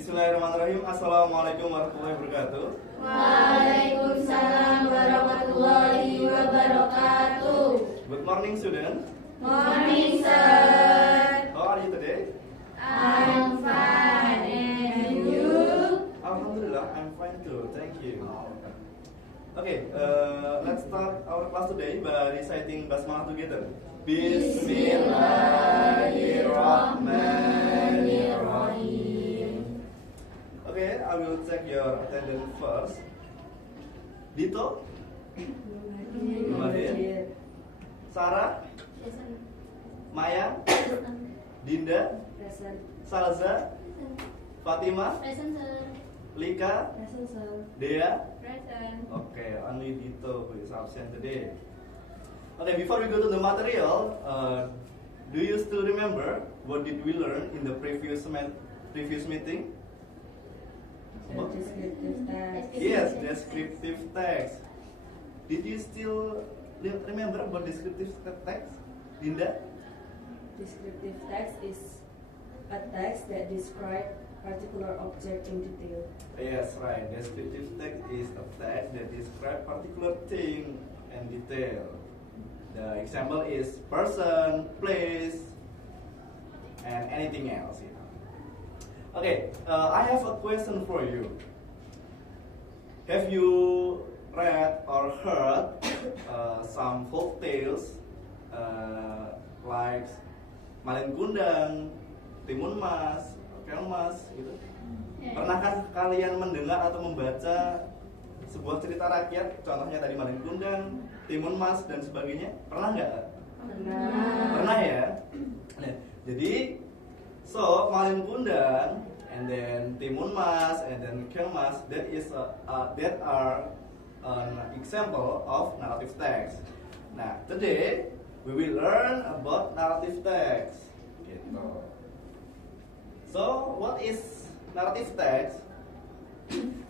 Bismillahirrahmanirrahim. Assalamualaikum warahmatullahi wabarakatuh. Waalaikumsalam warahmatullahi wabarakatuh. Good morning, student. Morning, sir. How are you today? I'm fine. And you? Alhamdulillah, I'm fine too. Thank you. Okay, let's start our class today by reciting basmalah together. Bismillahirrahmanirrahim. Okay, I will check your attendance first. Dito, Numadin, Sarah, Maya, Dinda, Salza, Fatima, Lika, Dea. Okay, only Dito who is absent today. Okay, before we go to the material, do you still remember what did we learn in the previous meeting? Descriptive text. Yes, descriptive text. Did you still remember about descriptive text, Dinda? Descriptive text is a text that describes particular object in detail. Yes, right. Descriptive text is a text that describes particular thing and detail. The example is person, place, and anything else. Okay, I have a question for you. Have you read or heard some folk tales like Malin Kundang, Timun Mas, Keong Mas, gitu? Pernahkah kalian mendengar atau membaca sebuah cerita rakyat, contohnya tadi Malin Kundang, Timun Mas dan sebagainya? Pernah nggak? Pernah ya. Nah, jadi Malin Kundang and then Timun Mas and then Keong Mas, that are an example of narrative text. Nah, today we will learn about narrative text. Gitu. So, what is narrative text?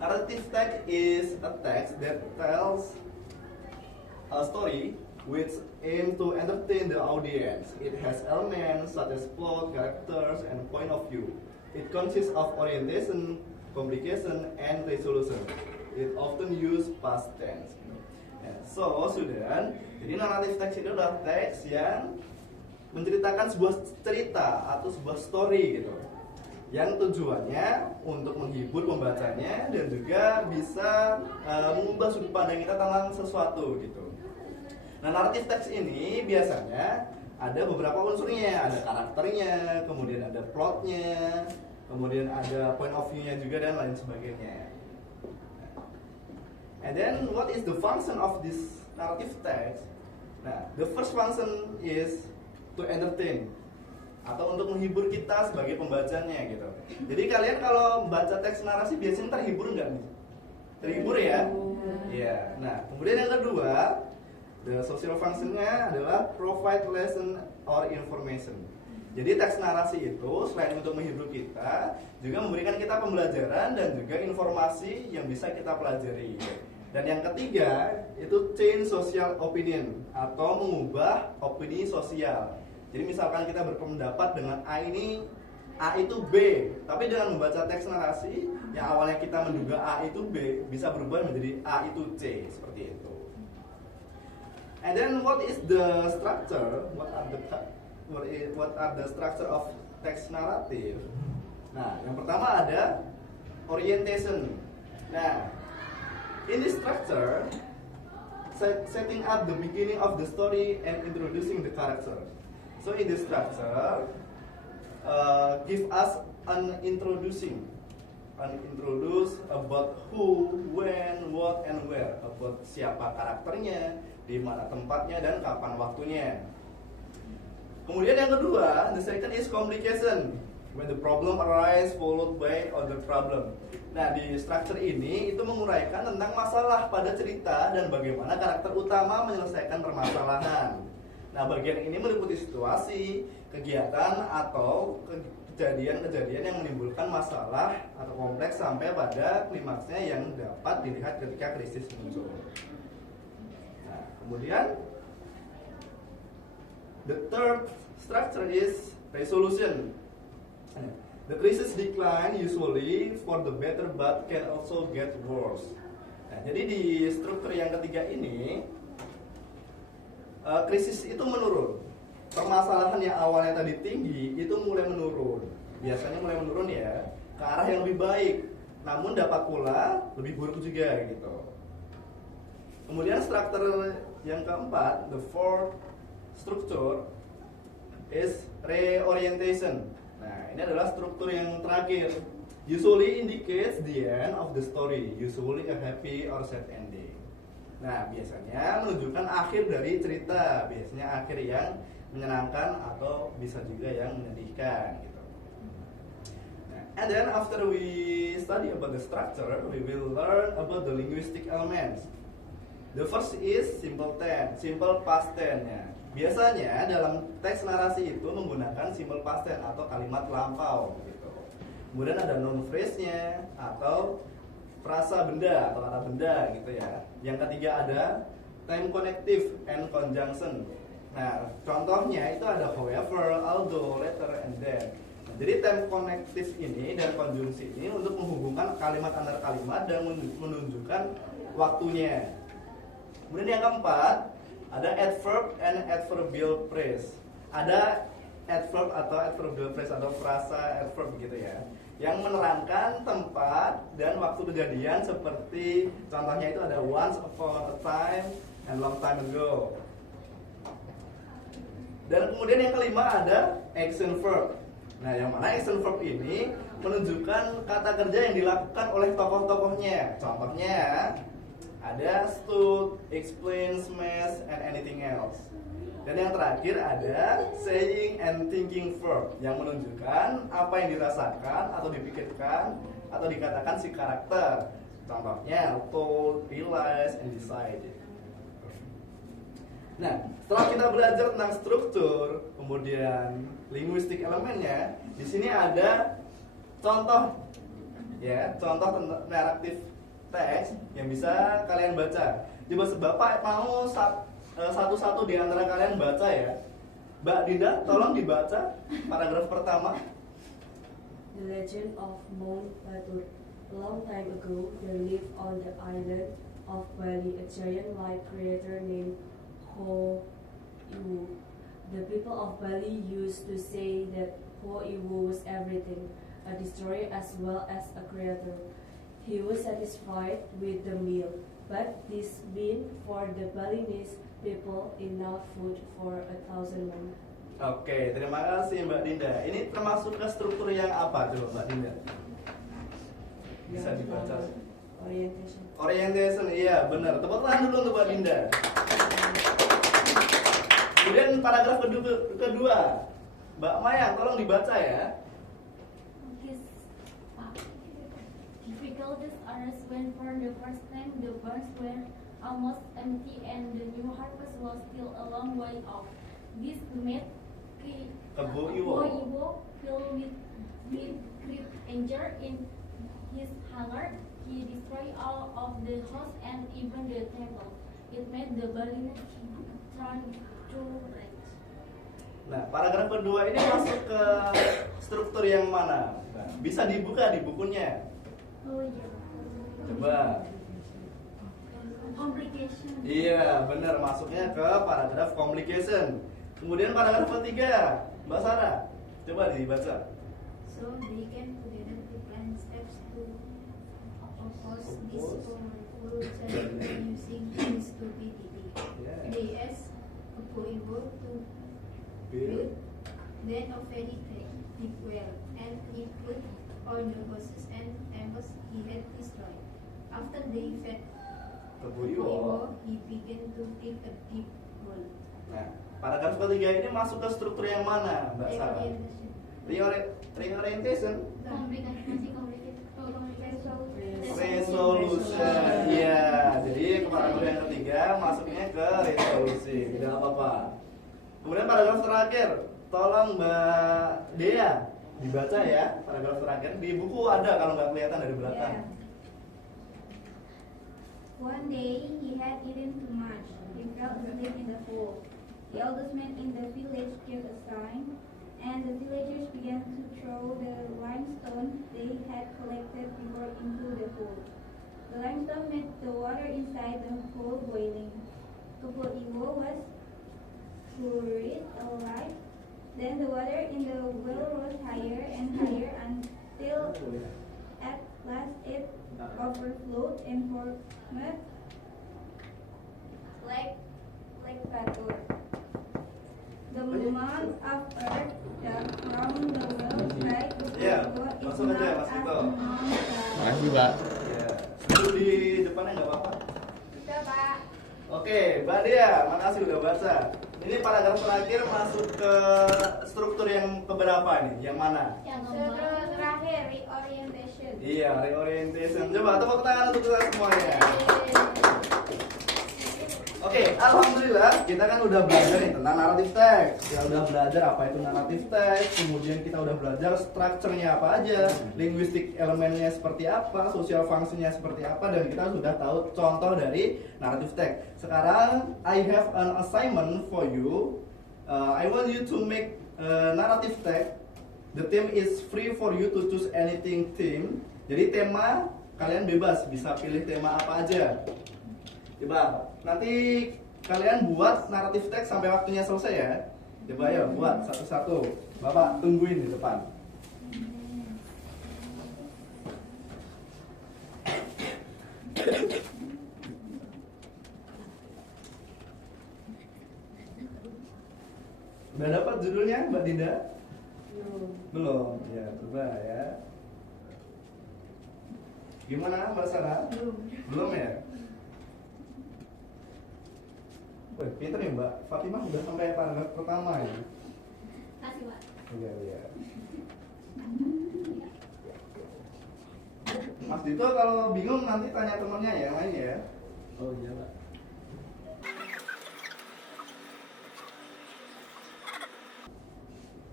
Narrative text is a text that tells a story which aims to entertain the audience. It has elements such as plot, characters, and point of view. It consists of orientation, complication, and resolution. It often use past tense. So, student, jadi narrative text itu adalah teks yang menceritakan sebuah cerita atau sebuah story gitu, yang tujuannya untuk menghibur pembacanya dan juga bisa mengubah sudut pandang kita tentang sesuatu gitu. Nah, naratif teks ini biasanya ada beberapa unsurnya, ada karakternya, kemudian ada plotnya, kemudian ada point of view-nya juga dan lain sebagainya. And then what is the function of this narrative text? Nah, the first function is to entertain atau untuk menghibur kita sebagai pembacanya gitu. Jadi kalian kalau baca teks narasi biasanya terhibur nggak nih? Terhibur ya? Iya. Nah, kemudian yang kedua, the social function-nya adalah provide lesson or information. Jadi teks narasi itu selain untuk menghibur kita, juga memberikan kita pembelajaran dan juga informasi yang bisa kita pelajari. Dan yang ketiga, itu change social opinion atau mengubah opini sosial. Jadi misalkan kita berpendapat dengan A itu B, tapi dengan membaca teks narasi yang awalnya kita menduga A itu B, bisa berubah menjadi A itu C, seperti itu. And then what is the structure? What are the structure of text narrative? Nah, yang pertama ada orientation. Nah, in this structure, setting up the beginning of the story and introducing the character. So in this structure, give us an introduce about who, when, what, and where, about siapa karakternya, di mana tempatnya, dan kapan waktunya. Kemudian yang kedua, the second is complication, when the problem arise followed by other problem. Nah, di structure ini itu menguraikan tentang masalah pada cerita dan bagaimana karakter utama menyelesaikan permasalahan. Nah, bagian ini meliputi situasi, kegiatan, atau kejadian-kejadian yang menimbulkan masalah atau kompleks sampai pada klimaksnya yang dapat dilihat ketika krisis muncul. Nah, kemudian the third structure is resolution. The crisis decline usually for the better but can also get worse. Nah, jadi di struktur yang ketiga ini krisis itu menurun. Permasalahan yang awalnya tadi tinggi itu mulai menurun. Biasanya mulai menurun ya ke arah yang lebih baik. Namun dapat pula lebih buruk juga gitu. Kemudian struktur yang keempat, the fourth structure is reorientation. Nah, ini adalah struktur yang terakhir. Usually indicates the end of the story, usually a happy or sad ending. Nah, biasanya menunjukkan akhir dari cerita, biasanya akhir yang menyenangkan atau bisa juga yang menyedihkan gitu. Nah, and then after we study about the structure, we will learn about the linguistic elements. The first is simple tense, simple past tense-nya. Biasanya dalam teks narasi itu menggunakan simple past tense atau kalimat lampau gitu. Kemudian ada noun phrase-nya atau frasa benda atau kata benda gitu ya. Yang ketiga ada time connective and conjunction. Nah, contohnya itu ada however, although, later, and then. Nah, jadi time connective ini dan konjungsi ini untuk menghubungkan kalimat antar kalimat dan menunjukkan waktunya. Kemudian yang keempat ada adverb and adverbial phrase. Ada adverb atau adverbial phrase atau frasa adverb gitu ya, yang menerangkan tempat dan waktu kejadian seperti contohnya itu ada once upon a time and long time ago. Dan kemudian yang kelima ada action verb. Nah, yang mana action verb ini menunjukkan kata kerja yang dilakukan oleh tokoh-tokohnya. Contohnya ada stood, explain, smash, and anything else. Dan yang terakhir ada saying and thinking verb yang menunjukkan apa yang dirasakan atau dipikirkan atau dikatakan si karakter. Contohnya told, realize, and decide. Nah, setelah kita belajar tentang struktur, kemudian linguistik elemennya, di sini ada contoh, ya, contoh naratif teks yang bisa kalian baca. Coba Bapak mau satu-satu di antara kalian baca ya. Mbak Dinda, tolong dibaca paragraf pertama. The legend of Mount Batur. A long time ago, there lived on the island of Bali a giant light creator named Ho Iwu. The people of Bali used to say that Ho Iwu was everything, a destroyer as well as a creator. He was satisfied with the meal, but this meant for the Balinese people enough food for 1,000 men. Oke, terima kasih Mbak Dinda. Ini termasuk ke struktur yang apa coba Mbak Dinda? Bisa dibaca. Orientation. Orientation, iya benar. Tepuk tangan dulu untuk Mbak Dinda. Kemudian paragraf kedua, Mbak Mayang, tolong dibaca ya. Difficulties arose when for the first time the barns were almost empty and the new harvest was still a long way off. This made Kebo Iwo feel with great anger in his hunger. He destroyed all of the house and even the temple. It made the Balinese turn to rage. Nah, paragraf kedua ini masuk ke struktur yang mana? Bisa dibuka di bukunya. Oh iya. Coba. Complication. Iya, benar, masuknya ke paragraf complication. Kemudian paragraf ketiga, Mbak Sarah, coba dibaca. So they came together to plan steps to oppose this revolution using stupidity. Yeah. They asked Apo Iwo to build then a very big well, and he put all the horses and animals he had destroyed. After they fed Kebo Apo Iwo. Iwo, he began to dig a deep hole. Nah, paragraf ketiga ini masuk ke struktur yang mana, Mbak Sarah? Reorientation. Resolution. Iya, jadi ke paragraf yang ketiga masuknya ke resolusi. Tidak apa-apa. Kemudian paragraf terakhir, tolong Mbak Dea dibaca ya paragraf terakhir. Di buku ada kalau nggak kelihatan dari belakang. One day he had eaten too much. He fell asleep in the pool. The oldest man in the village gave a sign, and the villagers began to throw the limestone they had collected before into the hole. The limestone made the water inside the hole boiling. Couple Iwo was buried alive. Then the water in the well rose higher and higher until at last it overflowed and formed Lake Batur. The amount of earth that from the well side to Iya, Iwo is masuk aja, not Mas as Vito. among the Makasih, Pak. Ya, duduk di depannya nggak apa-apa. Bisa, Pak. Oke, Mbak Dia, makasih udah baca. Ini paragraf terakhir masuk ke struktur yang keberapa nih? Yang mana? Yang keempat. Terakhir reorientation. Iya, reorientation. Coba tepuk tangan untuk kita semuanya. Oke, alhamdulillah kita kan udah belajar nih tentang narrative text. Kita udah belajar apa itu narrative text, kemudian kita udah belajar strukturnya apa aja, linguistik elemennya seperti apa, social functionnya seperti apa, dan kita sudah tahu contoh dari narrative text. Sekarang I have an assignment for you. I want you to make narrative text. The theme is free for you to choose anything theme. Jadi tema kalian bebas, bisa pilih tema apa aja. Coba nanti kalian buat naratif teks sampai waktunya selesai ya. Coba ya buat satu-satu. Bapak tungguin di depan. Udah dapat judulnya Mbak Dinda? Belum. Ya, coba ya. Gimana Mbak Sarah? Belum ya? Wih, pinter nih Mbak Fatimah udah sampai paragraf pertama ya. Kasih, Pak. Iya, iya. Mas Dito kalau bingung nanti tanya temennya ya, yang lain ya. Oh iya, Pak.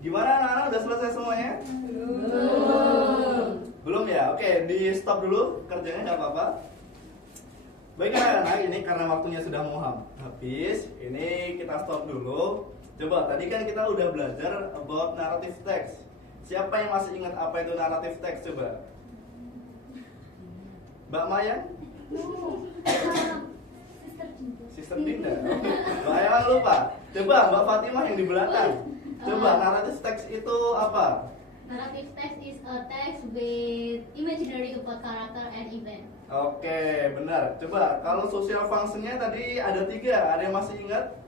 Gimana anak-anak udah selesai semuanya? Belum ya? Oke, di stop dulu kerjanya nggak apa-apa. Baik anak-anak, ini karena waktunya sudah mau habis, ini kita stop dulu. Coba, tadi kan kita udah belajar about narrative text. Siapa yang masih ingat apa itu narrative text? Coba Mbak Maya? Sister Dinda? Mbak Maya lupa. Coba Mbak Fatimah yang di belakang. Coba, narrative text itu apa? Narrative text is a text with imaginary about character and event. Oke, benar. Coba, kalau social functionnya tadi ada 3, ada yang masih ingat?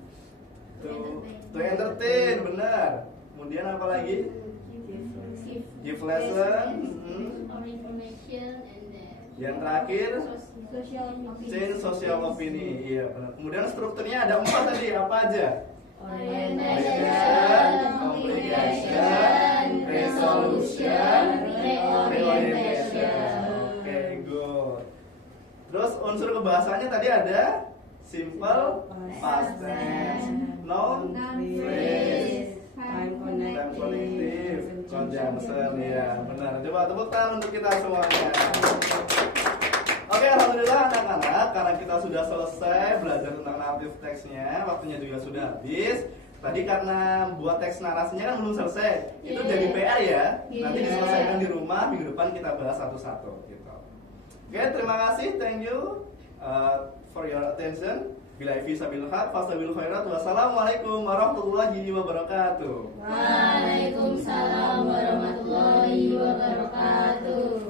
To entertain, benar. Kemudian apa lagi? Give lesson. Or information and then Yang terakhir, Social opinion. change social opinion. Iya, benar. Kemudian strukturnya ada 4 tadi, apa aja? Orientation, complication, resolution, reorientation. Oke, good. Terus unsur kebahasanya tadi ada simple, past tense, noun, phrase, time connective, conjunction. Ya, benar. Coba tepuk tangan untuk kita semuanya. Oke, alhamdulillah anak-anak, karena kita sudah selesai belajar tentang narrative text-nya, waktunya juga sudah habis. Tadi karena buat teks narasinya kan belum selesai, itu Yeah. jadi PR ya. Nanti Yeah. diselesaikan di rumah, minggu depan kita bahas satu-satu. Gitu. Oke, terima kasih, thank you for your attention. Bila Ifi sabil haq, fasabil khairat. Wassalamualaikum warahmatullahi wabarakatuh. Waalaikumsalam warahmatullahi wabarakatuh.